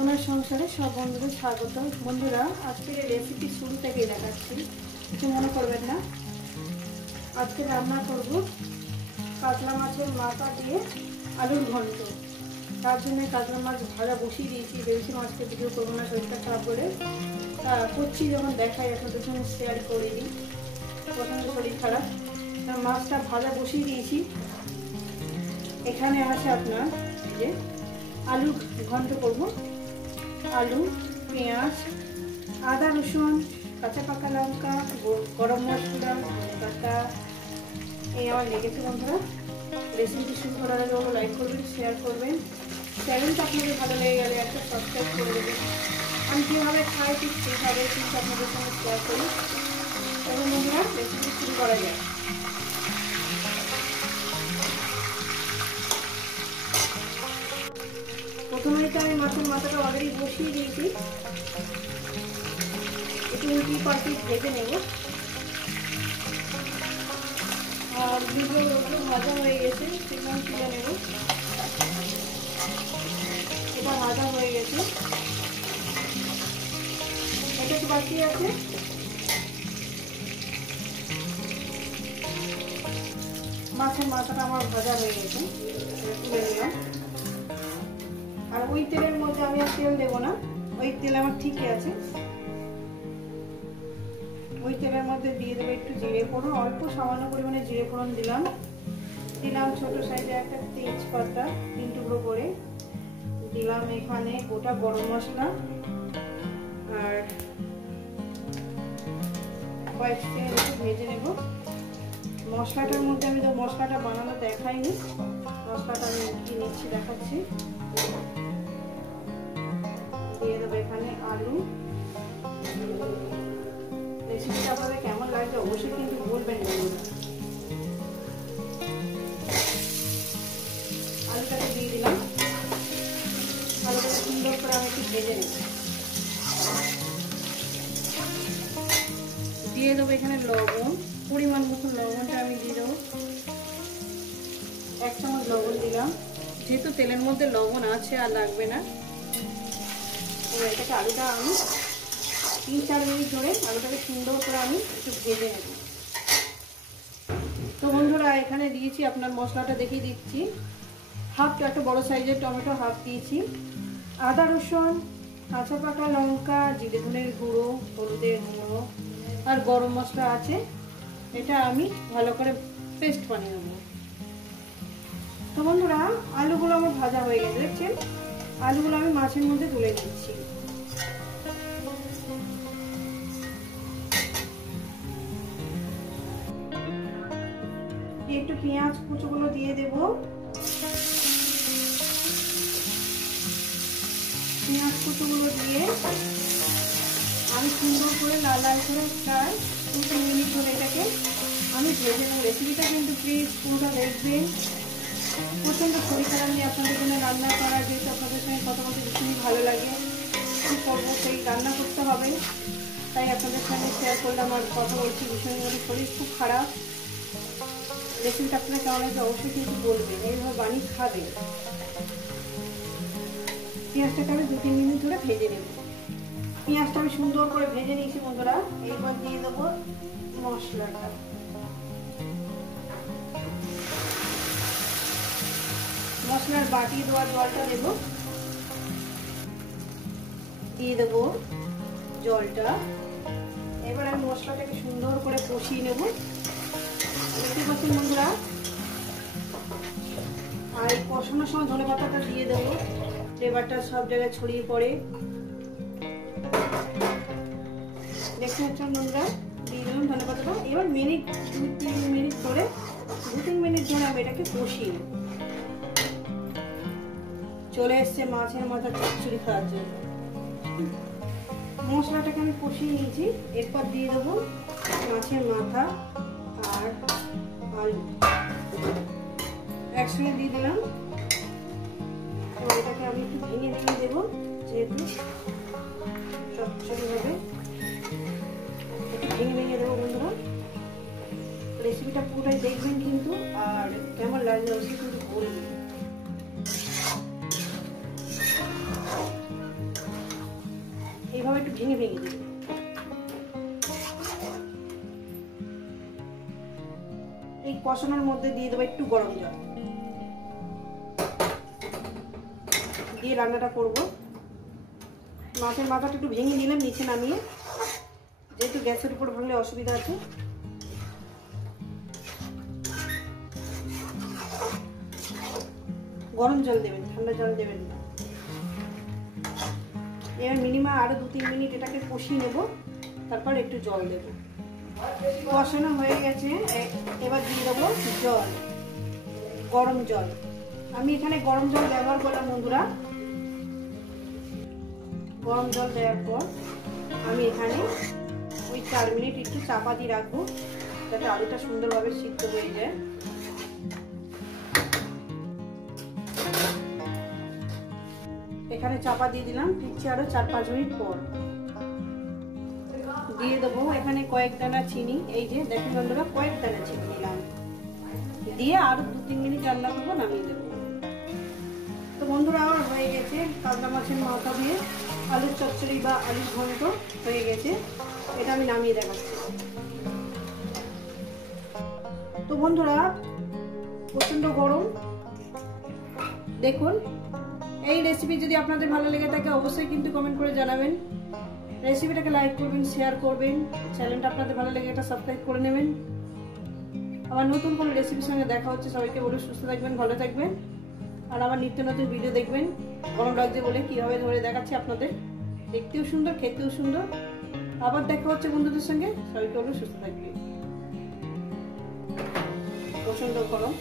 আমার সংসারে সব বন্ধুদের স্বাগত। বন্ধুরা, আজকের এই রেসিপি শুরু থেকেই দেখাচ্ছি, কিছু মনে করবেন না। আজকে রান্না করব কাতলা মাছের মাথা দিয়ে আলুর ঘন্ট। তার জন্য কাতলা মাছ ভাজা বসিয়ে দিয়েছি। ভেবেছি মাছকে ভিডিও করবো না, শরীরটা খারাপ করে, তা করছি যখন দেখাই আপনাদের সঙ্গে শেয়ার করে দিই। প্রচণ্ড শরীর খারাপ, মাছটা ভাজা বসিয়ে দিয়েছি। এখানে আছে আপনার যে আলু ঘন্ট করব। আলু, পেঁয়াজ, আদা, রসুন, কাঁচা পাকা লঙ্কা, গরম মশলা, পাতা, এই আমার লেগেছে। বন্ধুরা, রেসিপি শুরু করার আগে লাইক করবেন, শেয়ার করবেন। চ্যানেলটা আপনাদের ভালো লেগে গেলে একটা সাবস্ক্রাইব করে দেবেন। আমি কীভাবে খাই ঠিক সেইভাবে কিন্তু আপনাদের সঙ্গে শেয়ার করি। এবং বন্ধুরা, রেসিপি শুরু করা যায়। প্রথমেই তো আমি মাছের মাথাটা অলরেডি বসিয়ে দিয়েছি, একটু উল্টি পাল্টি ভেজে নেব। আর দুটো ভাজা হয়ে গেছে, সেখান তুলে নেব। এটা ভাজা হয়ে গেছে, এটা তো বাকি আছে। মাছের মাথাটা আমার ভাজা হয়ে গেছে, তুলে নিলাম। আর ওই তেলের মধ্যে আমি আর তেল দেবো না, ওই তেল আমার ঠিকই আছে। ওই তেলের মধ্যে দিয়ে দেবো একটু জিরে ফোড়ন, অল্প সামান্য পরিমাণে জিরে ফোড়ন দিলাম। ছোট সাইজে একটা তেজপাতা 3 টুকরো করে দিলাম। এখানে গোটা গরম মশলা আর কয়েক সেকেন্ড একটু ভেজে নেব। মশলাটার মধ্যে আমি তো মশলাটা বানানো দেখাইনি, মশলাটা আমি কি নিচ্ছি দেখাচ্ছি। দিয়ে দেবো এখানে আলু। রেসিপিটা আপনাদের কেমন লাগছে অবশ্যই কিন্তু বলবেন। আলুটাকে দিয়ে দিলাম। আলুটাকে সুন্দর করে আমি একটু ভেজে নেব। দিয়ে দেবো এখানে লবণ, পরিমাণ মতো লবণটা আমি দিয়ে দেবো। 1 চামচ লবণ দিলাম, যেহেতু তেলের মধ্যে লবণ আছে আর লাগবে না। এবার এটাকে আলুটা আমি 3-4 মিনিট ধরে আলুটাকে সুন্দর করে আমি একটু ভেজে নেব। তো বন্ধুরা, এখানে দিয়েছি আপনার মশলাটা দেখিয়ে দিচ্ছি। একটা বড় সাইজের টমেটো হাফ দিয়েছি, আদা রসুন, কাঁচা পাকা লঙ্কা, জিরে ধনের গুঁড়ো, হলুদের গুঁড়ো আর গরম মশলা আছে। এটা আমি ভালো করে পেস্ট বানিয়ে নেব। তো বন্ধুরা, আলুগুলো আমার ভাজা হয়ে গেছে, দেখছেন? আলুগুলো আমি মাছের মধ্যে তুলে দিচ্ছি। একটু পেঁয়াজ কুচোগুলো দিয়ে দেব। পেঁয়াজ কুচোগুলো দিয়ে আমি সুন্দর করে লাল লাল করে প্রায় 2-3 মিনিট ধরে এটাকে আমি ভেজে নেব। রেসিপিটা কিন্তু প্লিজ পুরোটা দেখবেন। প্রচণ্ড শরীর খারাপ নিয়ে আপনাদের জন্য রান্না করা, যেহেতু আপনাদের সঙ্গে কথা বলতে ভীষণই ভালো লাগে। কী করবো, সেই রান্না করতে হবে, তাই আপনাদের সঙ্গে শেয়ার করলাম আর কথা বলছি। ভীষণই শরীর খুব খারাপ। রেসিপিটা আপনার কেমন লাগছে অবশ্যই কিন্তু বলবেন, এইভাবে বানিয়ে খাবেন। পেঁয়াজটাকে আমি 2-3 মিনিট ধরে ভেজে নেব। পেঁয়াজটা আমি সুন্দর করে ভেজে নিয়েছি বন্ধুরা। এইবার দিয়ে দেবো মশলাটা। মশলার বাটি দেওয়া জলটা দেব, দিয়ে দেবো জলটা। এবার আমি মশলাটাকে সুন্দর করে কষিয়ে নেব। দেখতে পাচ্ছেন বন্ধুরা, আর এই কষানোর সময় ধনেপাতাটা দিয়ে দেবো, ফ্লেভারটা সব জায়গায় ছড়িয়ে পড়ে। দেখতে পাচ্ছেন বন্ধুরা, দিয়ে দিলাম ধনেপাতাটা। এবার 2-3 মিনিট ধরে আমি এটাকে কষিয়ে নেব। চলে এসছে মাছের মাথা চচ্চড়ি খাওয়ার জন্য। মশলাটাকে আমি কষিয়ে নিয়েছি। এরপর দিয়ে দেবো মাছের মাথা আর আলু একসঙ্গে দিয়ে দিলাম। তো এটাকে আমি একটু ভেঙে দেবো, যেহেতু চচ্চড়ি হবে। একটু ভেঙে দেবো বন্ধুরা। রেসিপিটা পুরোটাই দেখবেন কিন্তু, আর কেমন লাগবে অবশ্যই কিন্তু বলবেন। এভাবে একটু ভেঙে ভেঙে দেব। এই কষানোর মধ্যে দিয়ে দেবো একটু গরম জল, দিয়ে রান্নাটা করব। মাছের মাথাটা একটু ভেঙে নিলাম নিচে নামিয়ে, যেহেতু গ্যাসের উপর ভাঙলে অসুবিধা আছে। গরম জল দেবেন, ঠান্ডা জল দেবেন না। এবার মিনিমাম আরো 2-3 মিনিট এটাকে কষিয়ে নেব, তারপর একটু জল দেব। কষানো হয়ে গেছে, এবার দিয়ে দেবো জল, গরম জল। আমি এখানে গরম জল ব্যবহার করলাম বন্ধুরা। গরম জল দেওয়ার পর আমি এখানে ওই 4 মিনিট একটু চাপা দিয়ে রাখবো, যাতে আলুটা সুন্দরভাবে সিদ্ধ হয়ে যায়। এখানে চাপা দিয়ে দিলাম, ফিরছি আরো 4-5 মিনিট পর। দিয়ে দেবো এখানে কয়েক দানা চিনি, এই যে দেখুন বন্ধুরা কয়েক দানা চিনি দিলাম, দিয়ে আরো 2-3 মিনিট রান্না করবো, নামিয়ে দেবো। তো বন্ধুরা আমার হয়ে গেছে কাতলা মাছের মাথা দিয়ে আলুর চচ্চড়ি বা আলুর ঘন্ট হয়ে গেছে। এটা আমি নামিয়ে দেখাচ্ছি। তো বন্ধুরা প্রচন্ড গরম, দেখুন এই রেসিপি যদি আপনাদের ভালো লেগে থাকে অবশ্যই কিন্তু কমেন্ট করে জানাবেন। রেসিপিটাকে লাইক করবেন, শেয়ার করবেন, চ্যানেলটা আপনাদের ভালো লেগে এটা সাবস্ক্রাইব করে নেবেন। আবার নতুন কোনো রেসিপির সঙ্গে দেখা হচ্ছে। সবাইকে বলে সুস্থ থাকবেন, ভালো থাকবেন, আর আমার নিত্য নতুন ভিডিও দেখবেন। গরম লাগছে বলে কিভাবে ধরে দেখাচ্ছি আপনাদের, দেখতেও সুন্দর, খেতেও সুন্দর। আবার দেখা হচ্ছে বন্ধুদের সঙ্গে, সবাইকে বলে সুস্থ থাকবেন। প্রচন্ড গরম।